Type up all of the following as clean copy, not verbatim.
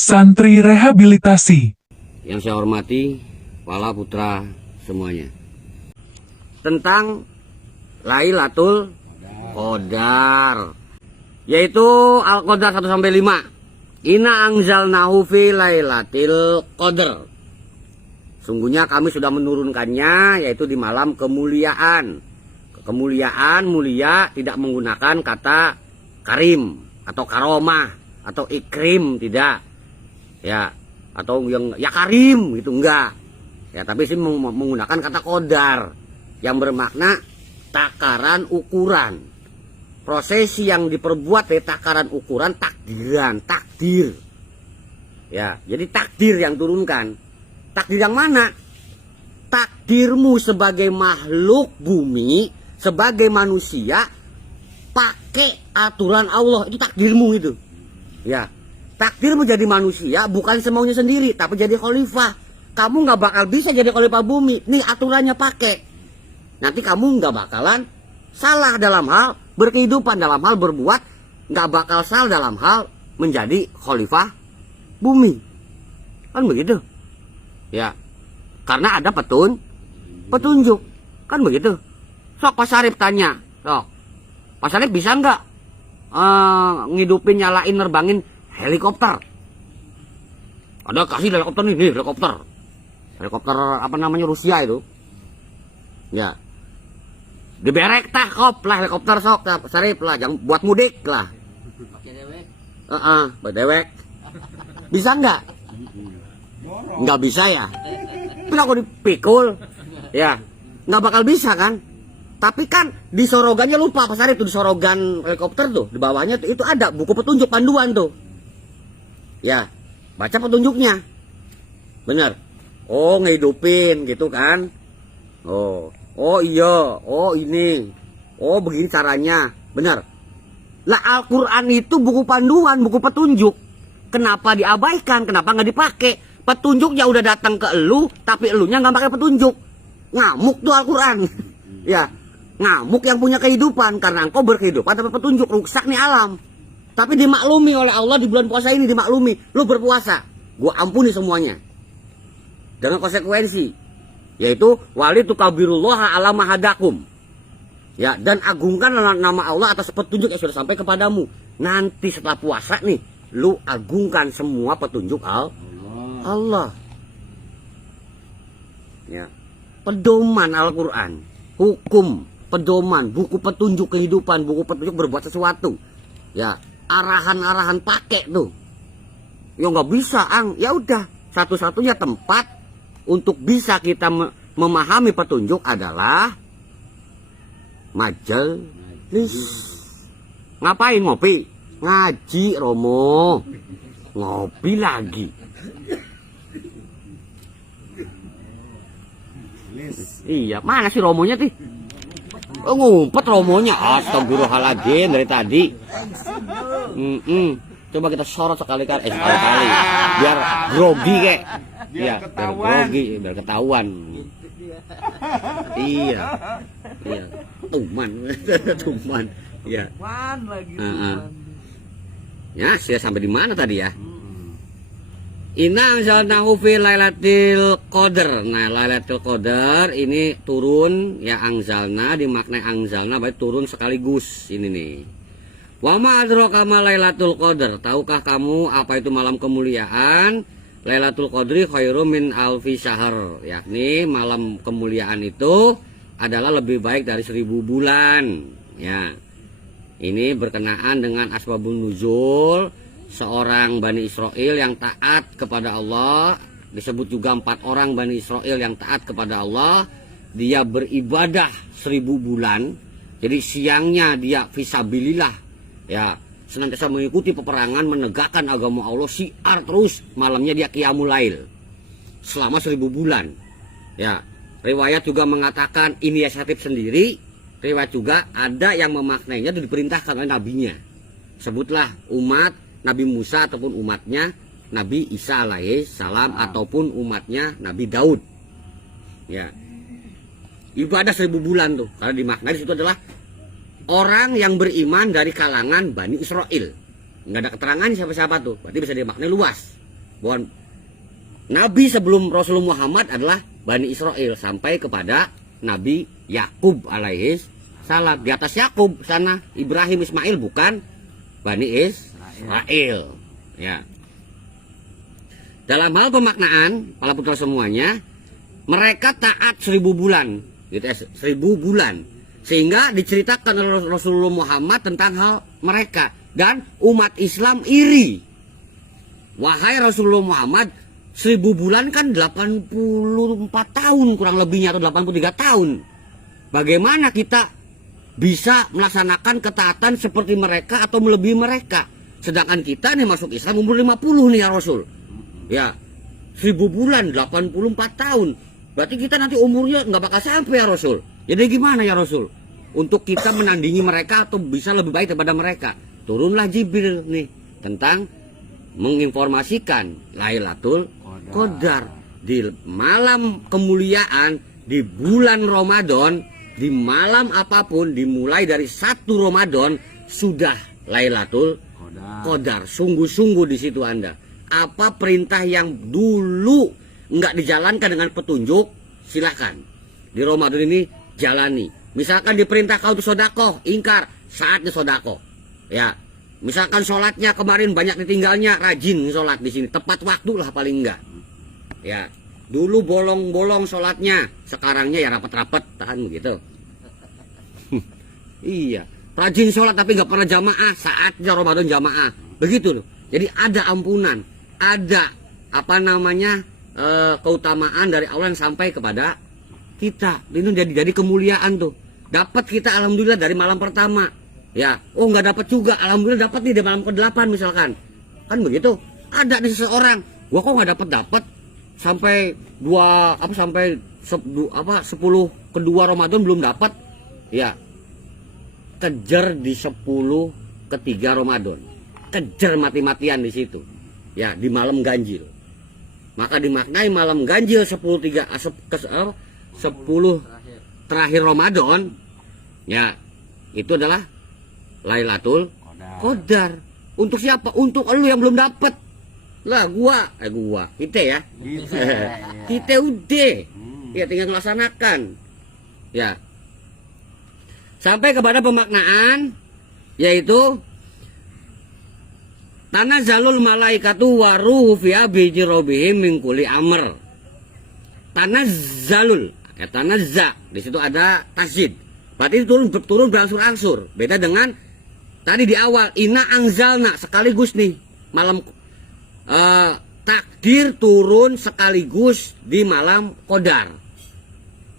Santri Rehabilitasi. Yang saya hormati Wala Putra semuanya. Tentang Lailatul Qadar, yaitu Al-Qadar 1-5. Inna anzalnahu fi Lailatul Qadar. Sungguhnya kami sudah menurunkannya, yaitu di malam kemuliaan. Kemuliaan, mulia, tidak menggunakan kata karim atau karomah atau ikrim, tidak. Ya, atau yang ya karim gitu, enggak. Ya, tapi sih menggunakan kata qadar yang bermakna takaran ukuran. Prosesi yang diperbuat dari takaran ukuran takdiran, takdir. Ya, jadi takdir yang turunkan. Takdir yang mana? Takdirmu sebagai makhluk bumi, sebagai manusia, pakai aturan Allah, itu takdirmu itu. Ya, takdirmu jadi manusia bukan semaunya sendiri, tapi jadi khalifah. Kamu nggak bakal bisa jadi khalifah bumi. Nih aturannya pakai. Nanti kamu nggak bakalan salah dalam hal berkehidupan, dalam hal berbuat, nggak bakal salah dalam hal menjadi khalifah bumi. Kan begitu? Ya, karena ada petunjuk, kan begitu. Sok Pak Syarif tanya, sok Pak Syarif bisa nggak ngidupin, nyalain, nerbangin helikopter? Ada kasih helikopter nih helikopter apa namanya, Rusia itu. Ya, diberek tah kop lah helikopter, sok Pak Syarif lah, jangan buat mudik lah. Pakai dewek. Buat dewek. Bisa nggak? Nggak bisa ya. Terus aku dipikul, ya nggak bakal bisa kan. Tapi kan di sorogannya, lupa Pak Syarif tuh, di sorogan helikopter tuh, di bawahnya tuh, itu ada buku petunjuk panduan tuh. Ya, baca petunjuknya. Bener. Oh, ngehidupin gitu kan. Oh iya, oh ini, oh begini caranya. Bener. Lah Al-Quran itu buku panduan, buku petunjuk. Kenapa diabaikan? Kenapa nggak dipakai? Petunjuknya udah datang ke elu, tapi elunya nggak pakai petunjuk. Ngamuk tuh Al-Quran. Ya, ngamuk yang punya kehidupan, karena engkau berkehidupan tanpa petunjuk, rusak nih alam. Tapi dimaklumi oleh Allah di bulan puasa ini, dimaklumi. Lu berpuasa, gua ampuni semuanya dengan konsekuensi, yaitu walitu kabirullah ala mahadakum. Ya, dan agungkan nama Allah atas petunjuk yang sudah sampai kepadamu. Nanti setelah puasa nih, lu agungkan semua petunjuk Allah. Ya, pedoman Al-Quran, hukum, pedoman, buku petunjuk kehidupan, buku petunjuk berbuat sesuatu. Ya, arahan-arahan pakai tuh. Ya nggak bisa, ya udah, satu-satunya tempat untuk bisa kita memahami petunjuk adalah majelis. Ngapain ngopi? Ngaji, Romo. Ngopi lagi. Iya, mana sih Romonya tuh? Oh, ngumpet Romonya. Astagfirullahaladzim dari tadi. Coba kita sorot sekali-kali, biar grogi kek. Iya, biar grogi, biar ketahuan. Iya. Tuman. Iya. Ya, saya sampai di mana tadi ya? Inna anzalnahu fi Lailatul Qadar. Nah, Lailatul Qadar ini turun, ya, anzalna dimaknai anzalna berarti turun sekaligus ini nih. Wa ma adraka ma Lailatul Qadar? Tahukah kamu apa itu malam kemuliaan? Lailatul Qadri khairum min alfi syahr. Yakni malam kemuliaan itu adalah lebih baik dari 1000 bulan. Ya. Ini berkenaan dengan asbabun nuzul seorang Bani Israel yang taat kepada Allah. Disebut juga 4 orang Bani Israel yang taat kepada Allah. Dia beribadah 1000 bulan. Jadi siangnya dia fisabilillah, ya, senantiasa mengikuti peperangan, menegakkan agama Allah, syiar terus. Malamnya dia qiyamul lail selama 1000 bulan. Ya, riwayat juga mengatakan inisiatif sendiri. Riwayat juga ada yang memaknainya itu diperintahkan oleh nabinya. Sebutlah umat Nabi Musa ataupun umatnya Nabi Isa alaihi salam ataupun umatnya Nabi Daud. Ya, ibadah 1000 bulan tuh, karena dimaknai di situ adalah orang yang beriman dari kalangan Bani Israel. Nggak ada keterangan siapa-siapa tuh, berarti bisa dimaknai luas. bahwa Nabi sebelum Rasulullah Muhammad adalah Bani Israel sampai kepada Nabi Yakub alaihi salam. Di atas Yakub sana Ibrahim Ismail, bukan Bani Israel. Ya. Dalam hal pemaknaan, para putra semuanya, mereka taat 1000 bulan, gitu ya, 1000 bulan. Sehingga diceritakan oleh Rasulullah Muhammad tentang hal mereka. Dan umat Islam iri. Wahai Rasulullah Muhammad, 1000 bulan kan 84 tahun kurang lebihnya, atau 83 tahun. Bagaimana kita bisa melaksanakan ketaatan seperti mereka atau melebihi mereka? Sedangkan kita nih masuk Islam umur 50 nih ya Rasul. Ya, 1000 bulan 84 tahun. Berarti kita nanti umurnya nggak bakal sampai ya Rasul. Jadi gimana ya Rasul? Untuk kita menandingi mereka atau bisa lebih baik daripada mereka. Turunlah Jibril nih tentang menginformasikan Lailatul Qadar di malam kemuliaan, di bulan Ramadan, di malam apapun, dimulai dari 1 Ramadan sudah Lailatul Qadar. Sungguh-sungguh di situ Anda. Apa perintah yang dulu nggak dijalankan dengan petunjuk, silahkan di Ramadan ini jalani. Misalkan diperintah kau untuk sodakoh, ingkar, saatnya sodakoh. Ya, misalkan sholatnya kemarin banyak ditinggalnya, rajin sholat di sini, tepat waktu lah paling enggak. Ya, dulu bolong-bolong sholatnya, sekarangnya ya rapat-rapat, tahan begitu. Iya, rajin sholat tapi nggak pernah jamaah, saatnya Ramadan jamaah, begitu loh. Jadi ada ampunan, ada apa namanya keutamaan dari Allah yang sampai kepada kita. Itu jadi kemuliaan tuh. Dapat kita alhamdulillah dari malam pertama. Ya, oh nggak dapat juga, alhamdulillah dapat nih di malam ke-8 misalkan. Kan begitu. Ada nih seseorang, gua kok nggak dapat sampai 10 kedua Ramadan belum dapat. Ya. Kejar di 10 ketiga Ramadan. Kejar mati-matian di situ. Ya, di malam ganjil. Maka dimaknai malam ganjil 10 terakhir Ramadan, ya, itu adalah Lailatul Qadar. Untuk siapa? Untuk lu yang belum dapat. Lah kita ya. Kita udah. Ya tinggal melaksanakan. Ya. Sampai kepada pemaknaan yaitu tanazzalul malaikatu waruhu fi abiji rabbihim min kulli amr. Tanazzalul, ya tanazza, di situ ada tasjid. Berarti turun berangsur-angsur. Beda dengan tadi di awal inna anzalna, sekaligus nih malam takdir turun sekaligus di malam Qadar.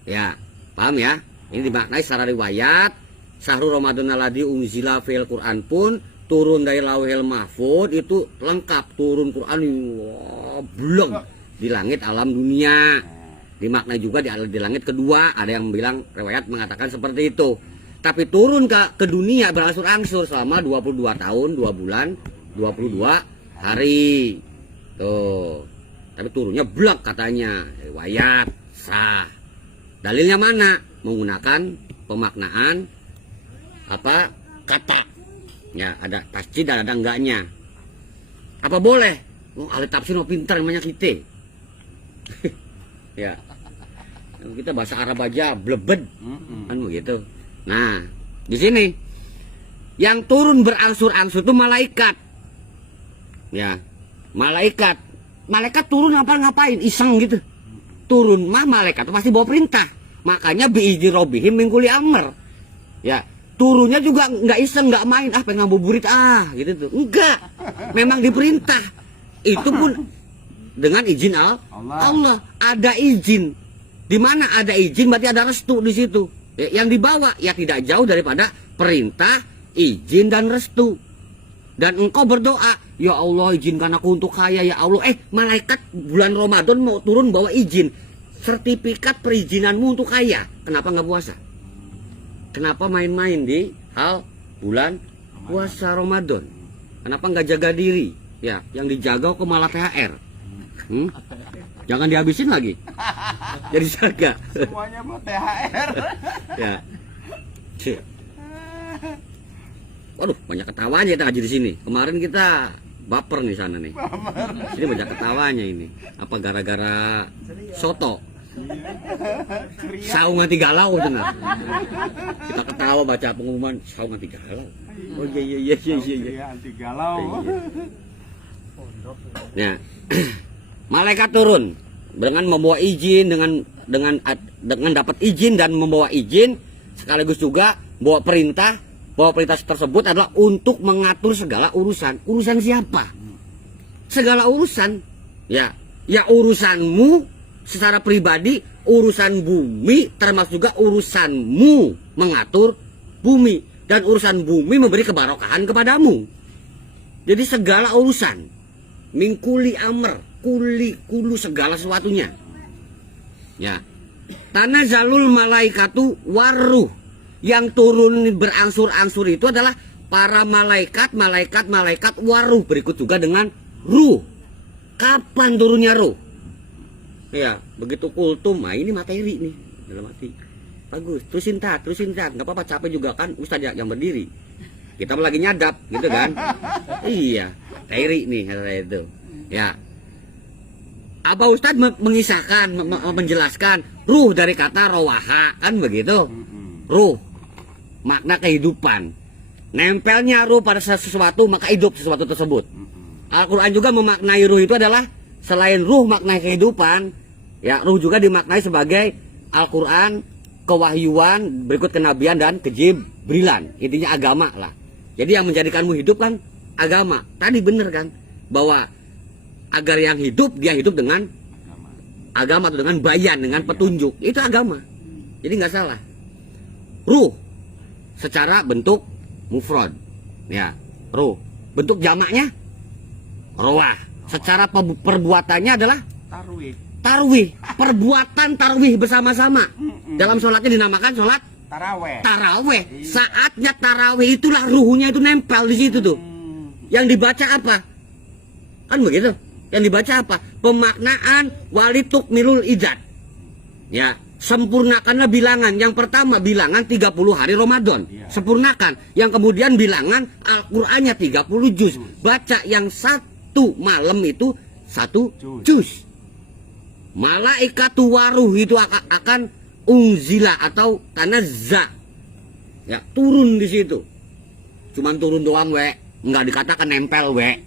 Ya, paham ya? Ini dimaknai secara riwayat. Syahrul Ramadan alladzi unzila fil Quran pun turun dari Lauhil Mahfud, itu lengkap turun Quran, belum di langit alam dunia. Dimaknai juga di langit kedua, ada yang bilang riwayat mengatakan seperti itu. Tapi turun ke dunia berangsur-angsur selama 22 tahun, 2 bulan, 22 hari. Tuh. Tapi turunnya blok katanya, riwayat sah. Dalilnya mana? Menggunakan pemaknaan apa kata. Ya, ada tasjid dan ada enggaknya. Apa boleh? Oh, ahli tafsir mau pintar namanya kita. Ya. Kita bahasa Arab aja blebed. Kan begitu. Nah, di sini yang turun berangsur-angsur itu malaikat. Ya. Malaikat turun ngapain? Iseng gitu. Turun mah malaikat pasti bawa perintah. Makanya biizni rabbihim min kulli amr. Ya, turunnya juga nggak iseng, nggak main, pengen ngabuburit gitu tuh. Enggak. Memang diperintah. Itu pun dengan izin Allah. Ada izin. Di mana ada izin berarti ada restu di situ. Ya, yang dibawa ya tidak jauh daripada perintah, izin dan restu. Dan engkau berdoa, ya Allah izinkan aku untuk kaya ya Allah. Malaikat bulan Ramadan mau turun bawa izin. Sertifikat perizinanmu untuk kaya. Kenapa nggak puasa? Kenapa main-main di hal bulan puasa Ramadan? Kenapa nggak jaga diri? Ya, yang dijaga kok malah THR. Jangan dihabisin lagi. Jadi jaga. Semuanya mau THR. Ya. Waduh, banyak ketawanya kita ngaji di sini. Kemarin kita baper nih sana nih. Sini banyak ketawanya ini. Apa gara-gara soto? Saung anti galau benar. Kita ketawa baca pengumuman saung anti galau. Oh iya. Anti galau. Ya. Malaikat turun dengan membawa izin dengan dapat izin dan membawa izin sekaligus juga bawa perintah. Bahwa perintah tersebut adalah untuk mengatur segala urusan. Urusan siapa? Segala urusan. Ya urusanmu secara pribadi, urusan bumi, termasuk juga urusanmu mengatur bumi. Dan urusan bumi memberi kebarokahan kepadamu. Jadi segala urusan. Mingkuli amr, kulu segala sesuatunya. Ya. Tanazalul malaikatu waruh. Yang turun berangsur-angsur itu adalah para malaikat waruh. Berikut juga dengan ruh. Kapan turunnya ruh? Ya, begitu kultum. Nah, ini materi nih dalam hati. Bagus, terusin tat. Nggak apa-apa, capek juga kan Ustadz yang berdiri. Kita lagi nyadap, gitu kan? Iya, materi nih kata itu. Ya. Apa Ustadz mengisahkan, menjelaskan ruh dari kata rawaha, kan begitu? Ruh. Makna kehidupan. Nempelnya ruh pada sesuatu maka hidup sesuatu tersebut. Al-Quran juga memaknai ruh itu adalah selain ruh makna kehidupan, ya ruh juga dimaknai sebagai Al-Quran, kewahyuan, berikut kenabian dan kejibrilan. Intinya agama lah. Jadi yang menjadikanmu hidup kan agama. Tadi bener kan bahwa agar yang hidup dia hidup dengan agama atau dengan bayan, dengan petunjuk. Itu agama. Jadi nggak salah. Ruh secara bentuk mufrad, ya ruh. Bentuk jamaknya roah. Secara perbuatannya adalah tarwih. Perbuatan tarwih bersama-sama. Dalam sholatnya dinamakan sholat taraweh. Saatnya taraweh itulah ruhnya itu nempel di situ tuh. Yang dibaca apa? Kan begitu. Yang dibaca apa? Pemaknaan walituk milul idat. Ya. Sempurnakanlah bilangan. Yang pertama bilangan 30 hari Ramadan. Sempurnakan. Yang kemudian bilangan Al-Qur'annya 30 juz. Baca yang satu malam itu 1 juz. Malaikatu waruh itu akan unzila atau tanazza. Ya, turun di situ. Cuman turun doang, we. Enggak dikatakan nempel, we.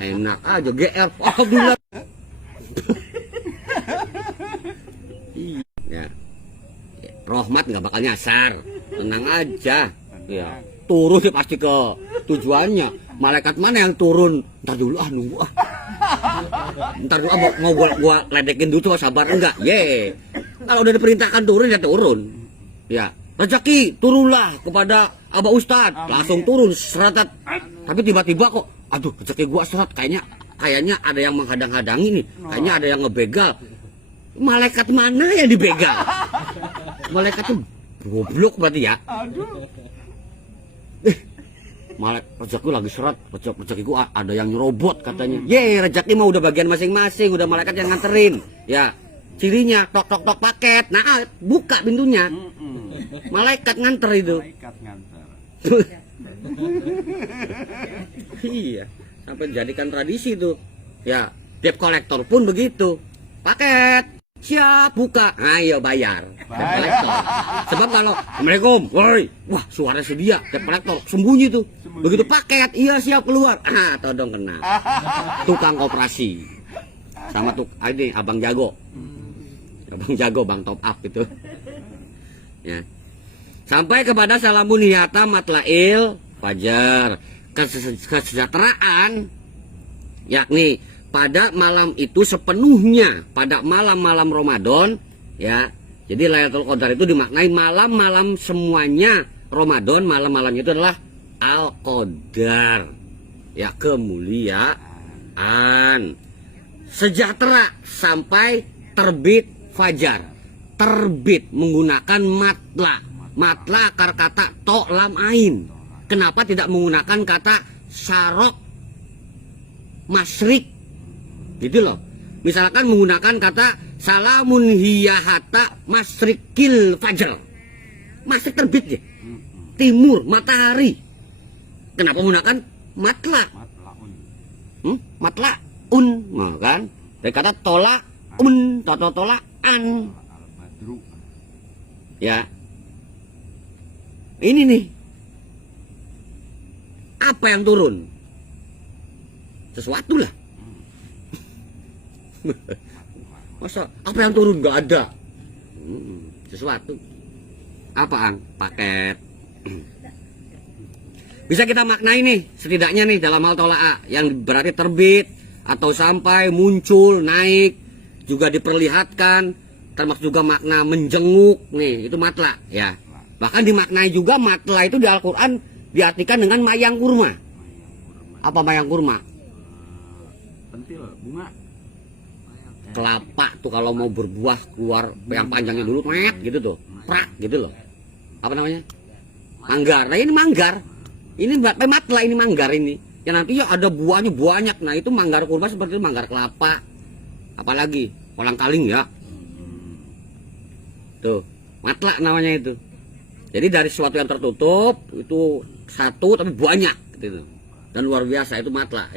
Enak aja GR. Alhamdulillah. Ya. Rahmat nggak bakal nyasar, tenang aja. Ya, turun sih pasti ke tujuannya. Malaikat mana yang turun? Ntar dulu nunggu Ntar dulu mau gua ledekin dulu, sabar enggak? Kalau udah diperintahkan turun ya turun. Ya, rezeki turunlah kepada Abah Ustadz, langsung turun seratat. Tapi tiba-tiba kok, aduh rezeki gua serat, kayaknya ada yang menghadang-hadangi nih, kayaknya ada yang ngebegal. Malaikat mana yang dibegal? Malaikat tuh goblok berarti ya. Rezeki lagi seret, rezekiku ada yang nyerobot katanya. Rezeki mah udah bagian masing-masing, udah malaikat yang nganterin. Ya, cirinya tok paket. Nah, buka pintunya. Malaikat nganter itu. Iya, sampai jadikan tradisi tuh. Ya, debt kolektor pun begitu. Paket siap buka, ayo bayar. Sebab kalau Assalamualaikum, woi, wah suara sedia, debt collector sembunyi tuh. Begitu paket, iya siap keluar, todong kena. Tukang koperasi sama ini abang jago, bang top up itu. Ya. Sampai kepada salamun hiyata matlail fajar, kesejahteraan, yakni pada malam itu sepenuhnya, pada malam-malam Ramadan, ya. Jadi Lailatul Qadar itu dimaknai malam-malam semuanya Ramadan, malam-malamnya itu adalah Al-Qadar. Ya, kemuliaan. Sejahtera sampai terbit fajar. Terbit menggunakan matla. Matla akar kata to lam ain. Kenapa tidak menggunakan kata syarok masrik? Gitu loh. Misalkan menggunakan kata salamun hiyahata masrikil fajar. Masrik terbit ya. Timur matahari. Kenapa menggunakan matla? matlaun, nah, kan? Dari kata tolaun, tolaan. Al-Badru. Ya. Ini nih. Apa yang turun? Sesuatu lah. Masa apa yang turun? Gak ada. Sesuatu. Apa, Ang? Paket. Bisa kita maknai nih, setidaknya nih dalam hal tolaa yang berarti terbit atau sampai, muncul, naik, juga diperlihatkan, termasuk juga makna menjenguk nih, itu matla ya. Bahkan dimaknai juga matla itu di Al-Qur'an diartikan dengan mayang kurma. Apa mayang kurma? Pentil, bunga. Kelapa tuh kalau mau berbuah keluar yang panjangnya dulu, gitu tuh, prak gitu loh. Apa namanya? Manggar. Nah ini manggar. Ini matla, ini manggar ini. Ya nanti ya ada buahnya banyak. Nah itu manggar kurma seperti itu, manggar kelapa. Apalagi kolang kaling ya. Tuh, matla namanya itu. Jadi dari sesuatu yang tertutup itu satu tapi banyak gitu. Dan luar biasa itu matla.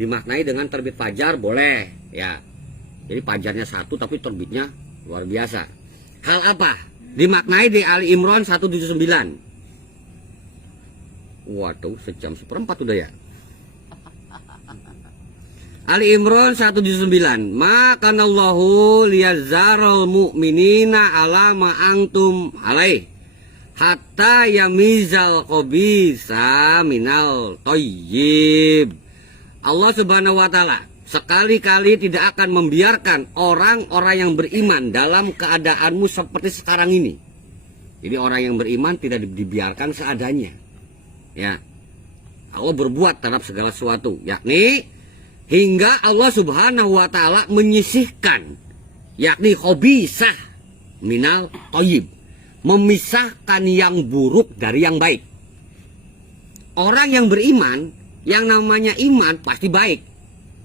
Dimaknai dengan terbit fajar boleh ya. Jadi fajarnya satu tapi terbitnya luar biasa. Hal apa? Dimaknai di Ali Imran 179. Waduh, sejam seperempat udah ya. Ali Imran 179. Maka Allahu liyazzaral mu'minina ala ma antum alaih hatta yamizal khabisa minal thayyib. Allah Subhanahu wa taala sekali-kali tidak akan membiarkan orang-orang yang beriman dalam keadaanmu seperti sekarang ini. Jadi orang yang beriman tidak dibiarkan seadanya. Ya, Allah berbuat terhadap segala sesuatu, yakni hingga Allah Subhanahu wa taala menyisihkan, yakni khabisah minal thayyib, memisahkan yang buruk dari yang baik. Orang yang beriman, yang namanya iman pasti baik,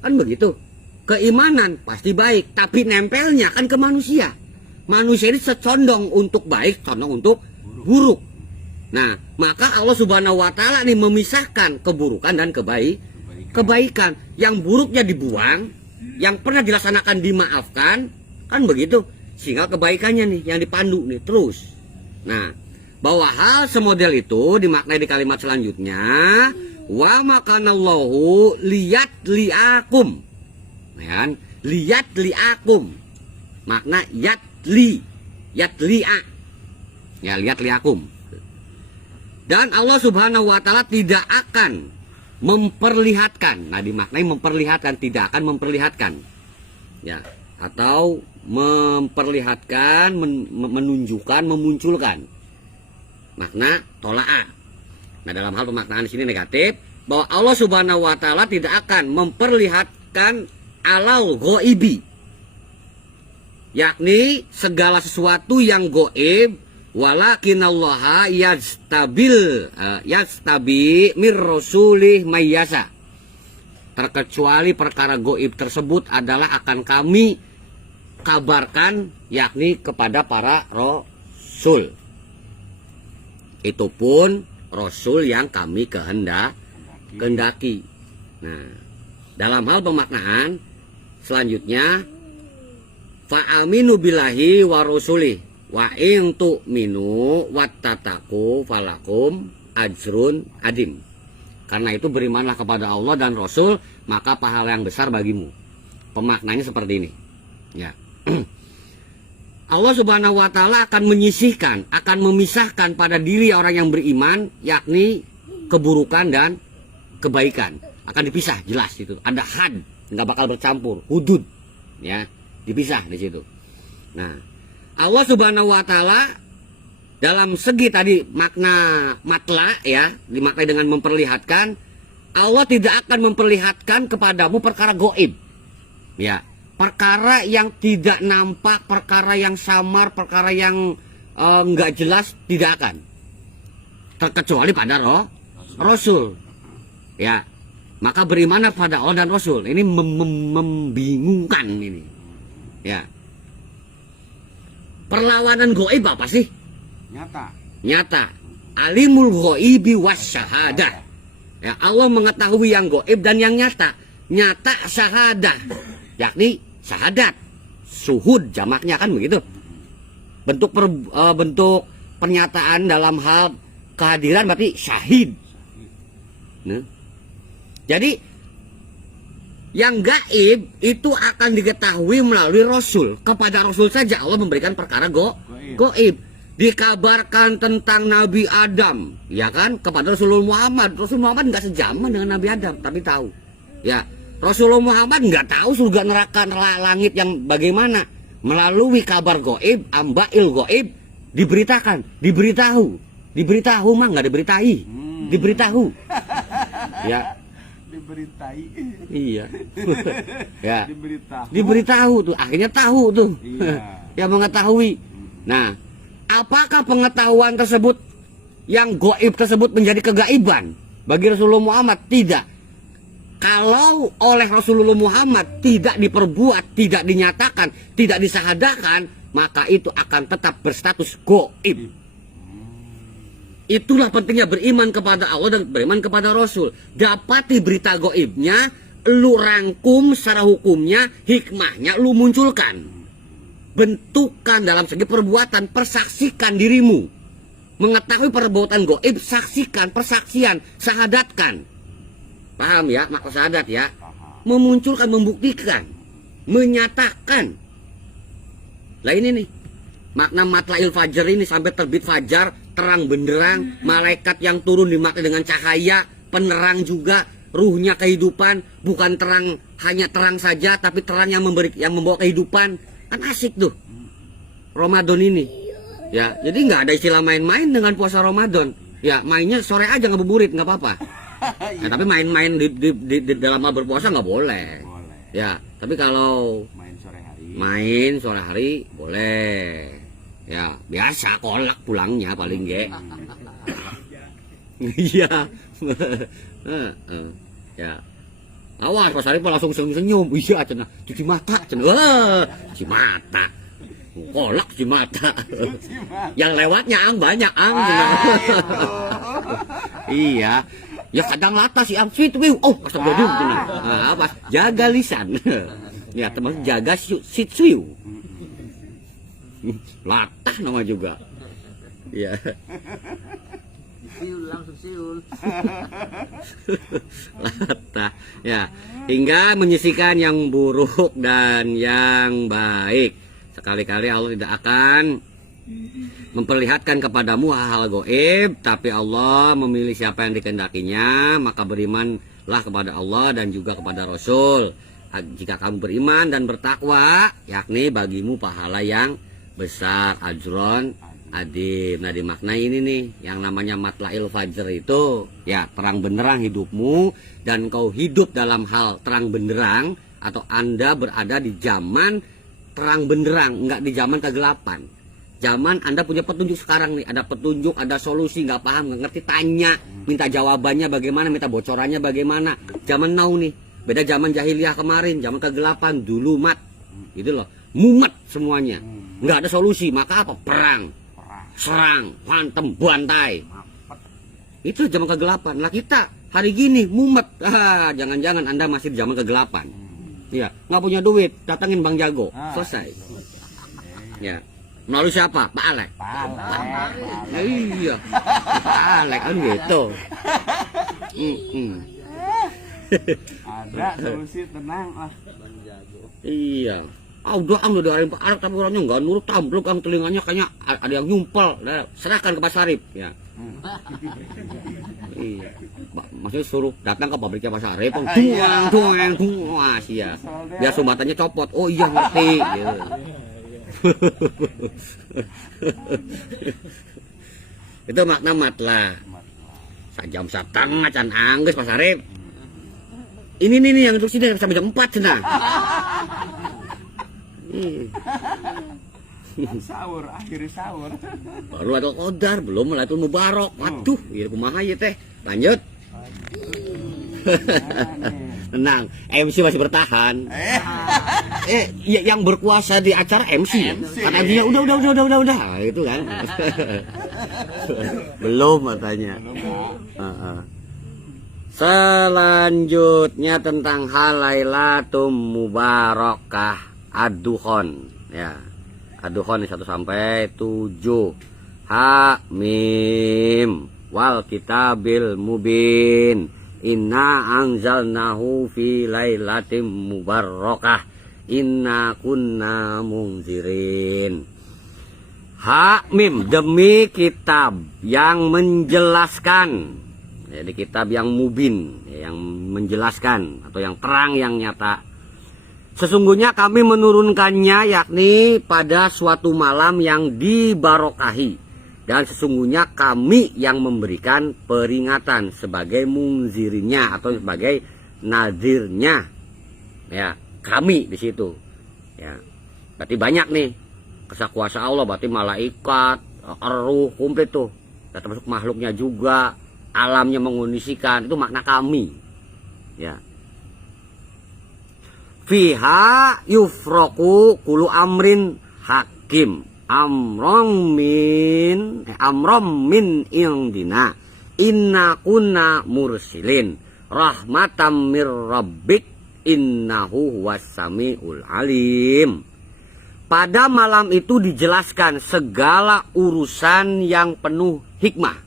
kan begitu. Keimanan pasti baik, tapi nempelnya kan ke manusia. Manusia ini condong untuk baik, condong untuk buruk. Nah, maka Allah Subhanahu wa taala nih memisahkan keburukan dan kebaikan. Yang buruknya dibuang, yang pernah dilaksanakan dimaafkan, kan begitu. Sehingga kebaikannya nih yang dipandu nih terus. Nah, bahwa hal semodel itu dimaknai di kalimat selanjutnya, wa makanallahu liyat liakum. Kan? Liyat liakum. Makna yatli, yatli'a. Ya, lihat liakum. Dan Allah Subhanahu wa taala tidak akan memperlihatkan. Nah, dimaknai memperlihatkan, tidak akan memperlihatkan. Ya, atau memperlihatkan, menunjukkan, memunculkan. Makna tolaa. Nah, dalam hal pemaknaan di sini negatif, bahwa Allah Subhanahu wa taala tidak akan memperlihatkan alal ghaibi. Yakni segala sesuatu yang gaib. Walakinallaha yastabi mir rasulih mayyasa. Terkecuali perkara goib tersebut adalah akan kami kabarkan, yakni kepada para rasul. Itu pun rasul yang kami kehendaki. Nah, dalam hal pemaknaan selanjutnya, fa'aminu billahi wa rasulih wa in tu'minu wattataku falakum ajrun adim. Karena itu berimanlah kepada Allah dan Rasul, maka pahala yang besar bagimu. Pemaknanya seperti ini. Ya. Allah Subhanahu wa taala akan menyisihkan, akan memisahkan pada diri orang yang beriman, yakni keburukan dan kebaikan. Akan dipisah, jelas itu. Ada had, nggak bakal bercampur, hudud. Ya, dipisah di situ. Nah, Allah Subhanahu wa taala dalam segi tadi makna matla ya, dimaknai dengan memperlihatkan, Allah tidak akan memperlihatkan kepadamu perkara gaib. Ya, perkara yang tidak nampak, perkara yang samar, perkara yang enggak jelas tidak akan. Terkecuali pada Rasul. Ya. Maka berimanlah pada Allah dan Rasul. Ini membingungkan ini. Ya. Perlawanan gaib apa sih? Nyata. Nyata. Alimul ghaibi wasyahadah. Ya, Allah mengetahui yang goib dan yang nyata. Nyata syahadah, yakni syahadat. Suhud jamaknya kan begitu. Bentuk pernyataan dalam hal kehadiran berarti syahid. Nah. Jadi yang gaib itu akan diketahui melalui Rasul. Kepada Rasul saja Allah memberikan perkara goib. Dikabarkan tentang Nabi Adam, ya kan, kepada Rasulullah Muhammad. Rasulullah Muhammad nggak sejaman dengan Nabi Adam, tapi tahu. Ya, Rasulullah Muhammad nggak tahu surga neraka langit yang bagaimana. Melalui kabar goib, ambail goib, diberitahu mah nggak diberitai, diberitahu. Ya. Diberitai. Iya. Ya. Diberitahu. Tuh, akhirnya tahu tuh. Iya. Yang mengetahui. Nah, apakah pengetahuan tersebut yang goib tersebut menjadi kegaiban bagi Rasulullah Muhammad? Tidak. Kalau oleh Rasulullah Muhammad tidak diperbuat, tidak dinyatakan, tidak disahadakan, maka itu akan tetap berstatus goib. Itulah pentingnya beriman kepada Allah dan beriman kepada Rasul. Dapati berita goibnya, lu rangkum secara hukumnya, hikmahnya lu munculkan. Bentukan dalam segi perbuatan, persaksikan dirimu. Mengetahui perbuatan goib, saksikan, persaksian, syahadatkan. Paham ya, maksud syahadat ya? Memunculkan, membuktikan, menyatakan. Lah ini nih, makna matlail fajar ini sampai terbit fajar, terang benderang, malaikat yang turun dimaknai dengan cahaya, penerang juga, ruhnya kehidupan, bukan terang hanya terang saja, tapi terang yang membawa kehidupan. Kan asik tuh Ramadan ini. Ya, jadi nggak ada istilah main-main dengan puasa Ramadan. Ya, mainnya sore aja ngabuburit nggak apa-apa. Nah, tapi main-main di dalam hal berpuasa nggak boleh. Ya, tapi kalau main sore hari boleh. Ya, biasa kolak pulangnya paling ge. Iya. Ya. Awas Pak Sarip langsung senyum. Iya cenah, cuci mata cenah. Wah, cuci mata. Kolak cuci mata. Yang lewatnya ang banyak ang. Iya. Ya kadang lata si ang sweet wiu. Oh, astagfirullah cenah. Apa? Jaga lisan. Ya, teman jaga sit wiu. Latah nama juga. Iya. Siul langsung siul. Latah ya, hingga menyisikan yang buruk dan yang baik. Sekali-kali Allah tidak akan memperlihatkan kepadamu hal-hal goib, tapi Allah memilih siapa yang dikehendakinya. Maka berimanlah kepada Allah dan juga kepada Rasul. Jika kamu beriman dan bertakwa, yakni bagimu pahala yang besar, ajron adim. Nah, dimaknai ini nih, yang namanya matlail fajr itu ya terang benderang hidupmu, dan kau hidup dalam hal terang benderang, atau Anda berada di zaman terang benderang, enggak di zaman kegelapan. Zaman Anda punya petunjuk sekarang nih, ada petunjuk, ada solusi, nggak paham, nggak ngerti, tanya, minta jawabannya bagaimana, minta bocorannya bagaimana. Zaman now nih, beda zaman jahiliyah kemarin, zaman kegelapan dulu mat, gitu loh, mumet semuanya, nggak ada solusi, maka apa? Perang, serang, hantem, bantai. Itu zaman kegelapan. Lah kita hari gini mumet, jangan-jangan Anda masih di zaman kegelapan. Iya, nggak punya duit, datangin Bang Jago, selesai. Ya. Melalui siapa? Pak Alek. Iya, Pak Alek kan gitu. Ada solusi, tenang lah. Iya. Udah dari Pak Alek, tapi orangnya nggak nurut, tamblok ang telinganya kayaknya ada yang nyumpel. Nah, serahkan ke Pak Sarip. Ya. Iya. Maksudnya suruh datang ke pabriknya Pak Sarip, tuang, ya. Biar sumbatannya copot. Oh iya ngerti. Gitu. Itu makna matlah. Sajam satang can angges Pak Sarip. Ini nih yang instruksi sampai jam 4 cenah. Sahur, akhirnya sahur. Baru ada qadar, belum Lailatul Mubarak. Waduh, ieu kumaha ieu teh? Lanjut. Tenang, MC masih bertahan. Yang berkuasa di acara MC. Kata dia udah. Nah, itu kan. Belum katanya. Selanjutnya tentang halailatum mubarakah ad-dukhon. Ya. Ad-dukhon 1 sampai 7. Ha mim wal kitabil mubin. Inna anzalnahu fi lailatim mubarakah. Inna kunna munzirin. Ha mim, demi kitab yang menjelaskan. Jadi kitab yang mubin, yang menjelaskan atau yang terang, yang nyata. Sesungguhnya kami menurunkannya yakni pada suatu malam yang dibarokahi. Dan sesungguhnya kami yang memberikan peringatan sebagai munzirinya atau sebagai nadirnya. Ya, kami di situ. Ya. Berarti banyak nih kuasa Allah, berarti malaikat, ruh, komplit tuh. Dan termasuk makhluknya juga. Alamnya mengondisikan, itu makna kami. Ya. Fiha yufroku kulu amrin hakim. Amrom min indina. Inna kunna mursilin. Rahmatam mir rabbik. Innahu huwassami'ul alim. Pada malam itu dijelaskan segala urusan yang penuh hikmah.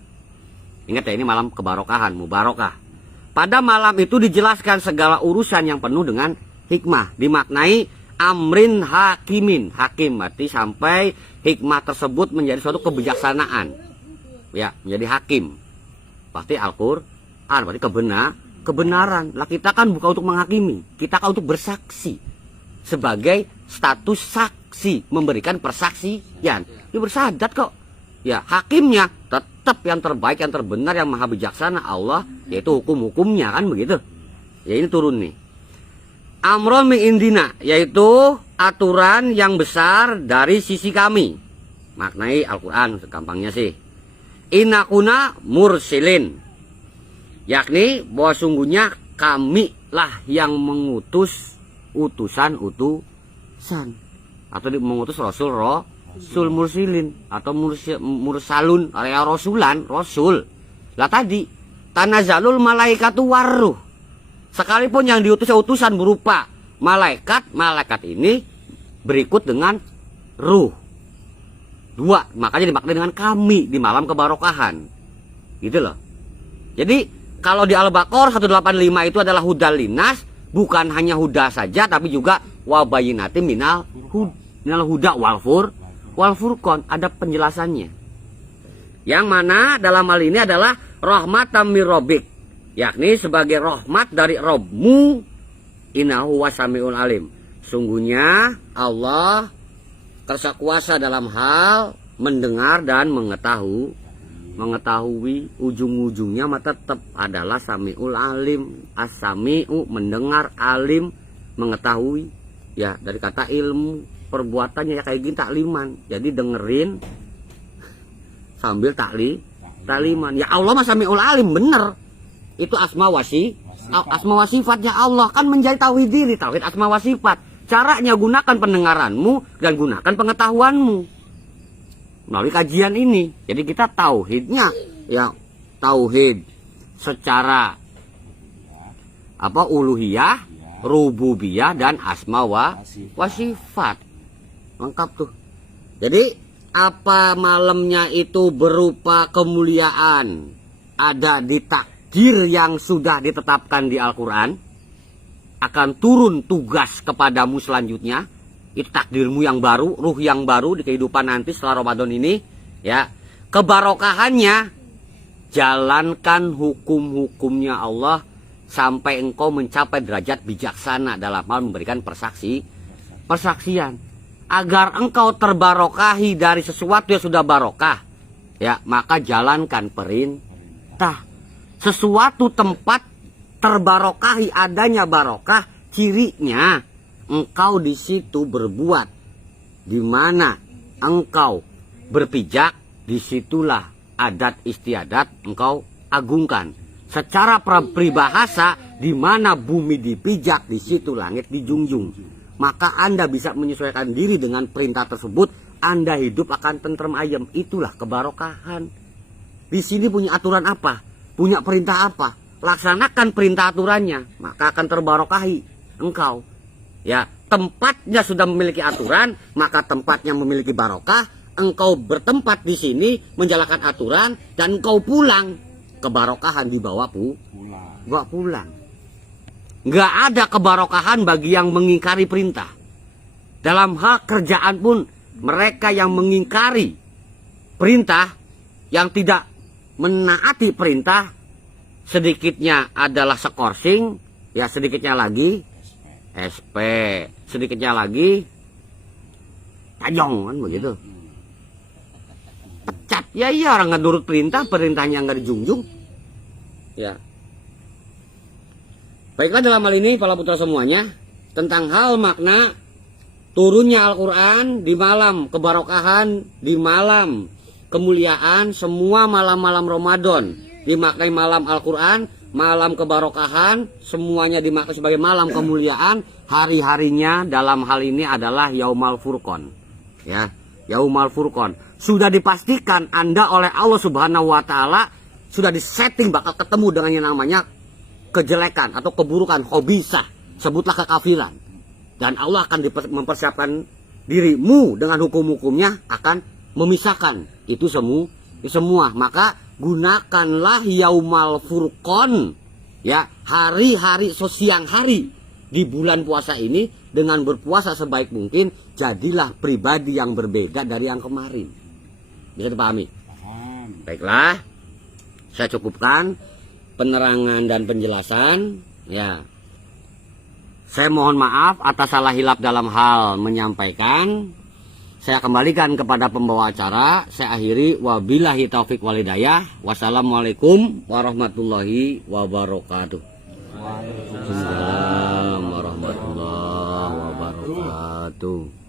Ingat ya, ini malam kebarokahan, mubarakah. Pada malam itu dijelaskan segala urusan yang penuh dengan hikmah. Dimaknai amrin hakimin. Hakim berarti sampai hikmah tersebut menjadi suatu kebijaksanaan. Ya, menjadi hakim. Pasti Al-Quran, berarti kebenaran. Lah kita kan bukan untuk menghakimi. Kita kan untuk bersaksi. Sebagai status saksi. Memberikan persaksian. Dia bersahadat kok. Ya, hakimnya tetap yang terbaik, yang terbenar, yang maha bijaksana Allah, yaitu hukum-hukumnya, kan begitu. Ya, ini turun nih. Amron min indina, yaitu aturan yang besar dari sisi kami. Maknai Al-Quran gampangnya sih. Inna kuna mursilin, yakni bahwa sungguhnya kamilah yang mengutus utusan atau mengutus rasul mursilin atau mursalun, area rasul. Lah tadi tanazalul malaikatu warruh. Sekalipun yang diutus utusan berupa malaikat ini berikut dengan ruh. 2, makanya dimaknai dengan kami di malam kebarokahan. Gitu loh. Jadi kalau di Al-Baqarah 185 itu adalah hudal linas, bukan hanya huda saja tapi juga wabayinatim minal huda wal furqan, ada penjelasannya. Yang mana dalam hal ini adalah rahmatam mir rabbik, yakni sebagai rahmat dari Rabbmu. Innahu wasamiul alim. Sungguhnya Allah Maha Kuasa dalam hal mendengar dan mengetahui ujung-ujungnya mah tetap adalah samiul alim. As-sami'u mendengar, alim mengetahui. Ya, dari kata ilmu. Perbuatannya ya kayak gini takliman. Jadi dengerin sambil takliman. Ya Allah mah samiul alim, bener. Itu asma wa sifatnya Allah, kan menjadi tauhid diri, tauhid asma wa sifat. Caranya gunakan pendengaranmu dan gunakan pengetahuanmu melalui kajian ini. Jadi kita tauhidnya ya tauhid secara uluhiyah, rububiyah dan asma wa sifat. Lengkap tuh. Jadi apa malamnya itu berupa kemuliaan, ada di takdir yang sudah ditetapkan di Al-Quran, akan turun tugas kepadamu selanjutnya. Itu takdirmu yang baru, ruh yang baru di kehidupan nanti setelah Ramadan ini. Ya, kebarokahannya jalankan hukum-hukumnya Allah sampai engkau mencapai derajat bijaksana dalam hal memberikan persaksian. Agar engkau terbarokahi dari sesuatu yang sudah barokah, ya maka jalankan perintah. Sesuatu tempat terbarokahi adanya barokah, cirinya engkau di situ berbuat, di mana engkau berpijak, disitulah adat istiadat engkau agungkan. Secara peribahasa, di mana bumi dipijak, di situ langit dijunjung. Maka Anda bisa menyesuaikan diri dengan perintah tersebut. Anda hidup akan tentrem ayem. Itulah kebarokahan. Di sini punya aturan apa? Punya perintah apa? laksanakan perintah aturannya, maka akan terbarokahi engkau. Ya, tempatnya sudah memiliki aturan, maka tempatnya memiliki barokah. Engkau bertempat di sini menjalankan aturan dan engkau pulang, kebarokahan dibawa pulang. Nggak ada kebarokahan bagi yang mengingkari perintah. Dalam hal kerjaan pun, mereka yang mengingkari perintah, yang tidak menaati perintah, sedikitnya adalah skorsing, ya sedikitnya lagi SP, sedikitnya lagi tajong, kan begitu. Pecat, ya iya, orang nggak nurut perintah, perintahnya nggak dijunjung. Ya. Baiklah, dalam hal ini para putra semuanya, tentang hal makna turunnya Al-Quran di malam kebarokahan, di malam kemuliaan, semua malam-malam Ramadan dimaknai malam Al-Quran, malam kebarokahan, semuanya dimaknai sebagai malam kemuliaan. Hari-harinya dalam hal ini adalah Yaumal Furqan. Ya, Yaumal Furqan. Sudah dipastikan Anda oleh Allah Subhanahu wa taala sudah disetting bakal ketemu dengan yang namanya kejelekan atau keburukan, khabisah, sebutlah kekafiran. Dan Allah akan mempersiapkan dirimu dengan hukum-hukumnya, akan memisahkan itu semua. Maka gunakanlah Yaumal Furqan, ya, hari-hari siang hari di bulan puasa ini dengan berpuasa sebaik mungkin. Jadilah pribadi yang berbeda dari yang kemarin. Bisa dipahami? Baiklah, saya cukupkan penerangan dan penjelasan. Ya, saya mohon maaf atas salah hilap dalam hal menyampaikan. Saya kembalikan kepada pembawa acara. Saya akhiri, wabillahi taufik walhidayah. Wassalamualaikum warahmatullahi wabarakatuh. Waalaikumsalam warahmatullahi wabarakatuh.